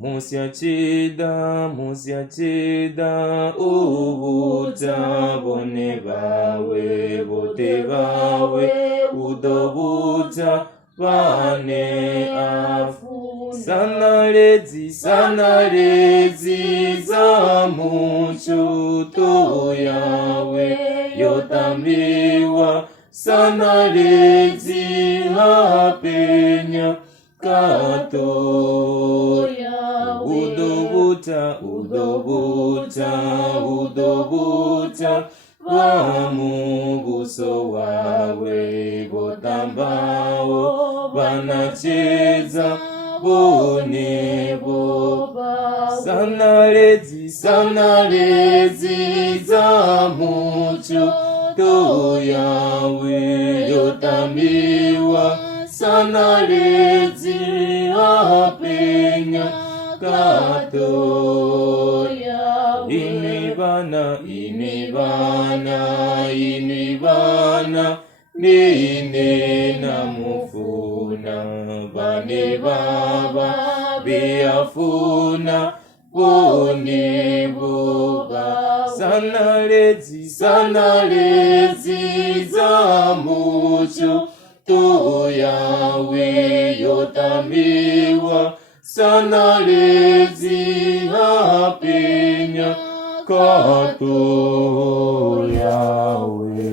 Musiachida ubuta bone bawe bote bawe udobuta bane afu sanalezi za muchuto yawe yotambiwa sanalezi hapenya kato udobuta wa muguso wawe botambao banacheza bone boba sanalezi za mucho to yawe yotambiwa sanalezi apenya kato inibana nine namufuna bane baba biafuna bone boba sanalezi za mucho to yawe yotambiwa sanalezi apenya kato ya